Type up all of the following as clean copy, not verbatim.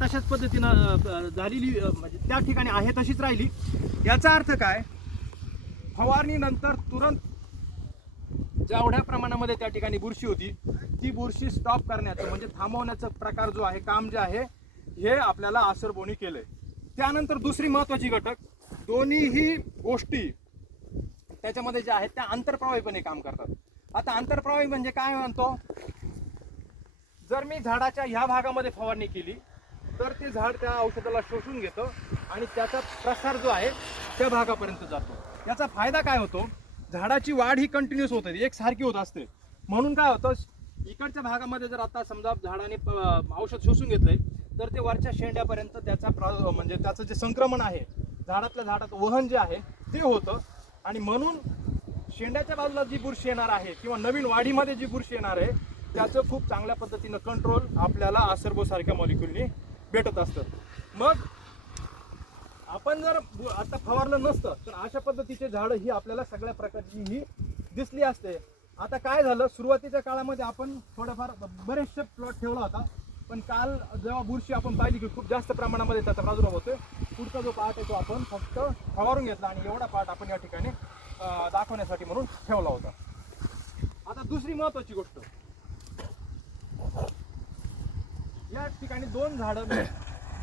तशाच पद्धतीनं झालेली म्हणजे त्या ठिकाणी आहे तशीच राहिली. याचा अर्थ काय, फवारणीनंतर तुरंत जेवढ्या प्रमाणामध्ये त्या ठिकाणी बुरशी होती ती बुरशी स्टॉप करण्याचं म्हणजे थांबवण्याचं प्रकार जो आहे, काम जे आहे, हे आपल्याला आसरबोनी केलंय. त्यानंतर दुसरी महत्त्वाची घटक, दोन्हीही गोष्टी त्याच्यामध्ये ज्या आहेत त्या आंतरप्रवाहीपणे काम करतात. आता आंतरप्रवाही म्हणजे काय म्हणतो, जर मी झाडाच्या ह्या भागामध्ये फवारणी केली तर ते झाड त्या औषधाला शोषून घेतं आणि त्याचा प्रसार जो आहे त्या भागापर्यंत जातो. याचा फायदा काय होतो, झाडाची वाढ ही कंटिन्यूस होते, एकसारखी होत असते. म्हणून काय होतं, इकडच्या भागामध्ये जर आता समजा झाडाने औषध शोषून घेतलंय तर ते वरच्या शेंड्यापर्यंत त्याचा म्हणजे त्याचं जे संक्रमण आहे, झाडातल्या झाडात वहन जे आहे ते होतं. आणि म्हणून शेंड्याच्या बाजूला जी बुरशी येणार आहे किंवा नवीन वाढीमध्ये जी बुरशी येणार आहे त्याचं खूप चांगल्या पद्धतीनं कंट्रोल आपल्याला आसरबो सारख्या मॉलिक्युलनी भेटत असतं. मग आपण जर आता फवारलं नसतं तर अशा पद्धतीचे झाडं ही आपल्याला सगळ्या प्रकारची ही दिसली असते. आता काय झालं, सुरुवातीच्या काळामध्ये आपण थोडंफार बरेचसे प्लॉट ठेवला होता, पण काल जेव्हा बुरशी आपण पाहिली की खूप जास्त प्रमाणामध्ये त्याचा प्रादुर्भाव होतोय, पुढचा जो पार्ट आहे तो आपण फक्त फवारून घेतला आणि एवढा पार्ट आपण या ठिकाणी दाखवण्यासाठी म्हणून ठेवला होता. आता दुसरी महत्त्वाची गोष्ट, या ठिकाणी 2 झाडं,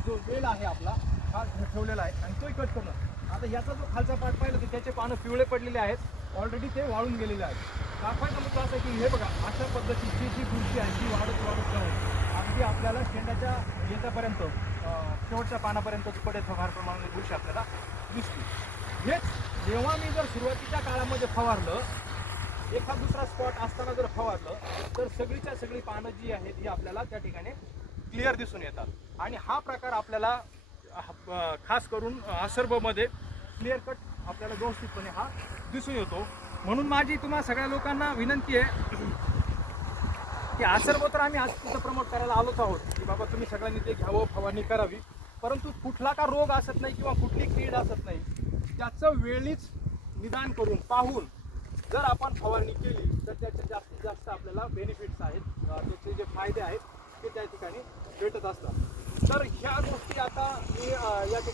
जो वेल आहे आपला हा ठेवलेला आहे आणि तोही कट करणं. आता याचा जो खालचा पार्ट पाहिला तर त्याचे पानं पिवळे पडलेले आहेत, ऑलरेडी ते वाळून गेलेले आहेत. दाखवायचा मुद्दा असा की हे बघा, अशा पद्धतीची जी बुरशी आहे ती वाढत वाढत जाऊन अगदी आपल्याला शेंड्याच्या येत्यापर्यंत शेवटच्या पानापर्यंत पडे फार प्रमाणात बुरशी आपल्याला दिसते. हेच जेव्हा मी जर सुरुवातीच्या काळामध्ये फवारलं, एखाद दुसरा स्पॉट असताना जर फवारलं तर सगळीच्या सगळी पानं जी आहेत ही आपल्याला त्या ठिकाणी क्लिअर दिसून येतात. आणि हा प्रकार आपल्याला खास करून आसरबोमध्ये क्लिअर कट आपल्याला व्यवस्थितपणे हा दिसून येतो. म्हणून माझी तुम्हा सगळ्या लोकांना विनंती आहे की आसरबो तर आम्ही आज तिथं प्रमोट करायला आलोच आहोत की बाबा तुम्ही सगळ्यांनी ते घ्यावं, फवारणी करावी, परंतु कुठला का रोग असत नाही किंवा कुठली कीड असत नाही, त्याचं वेळीच निदान करून पाहून जर आपण फवारणी केली तर त्याचे जास्तीत जास्त आपल्याला बेनिफिट्स आहेत, त्याचे जे फायदे आहेत ते त्या ठिकाणी भेटत असतात. तर ह्या गोष्टी आता मी या ठिकाणी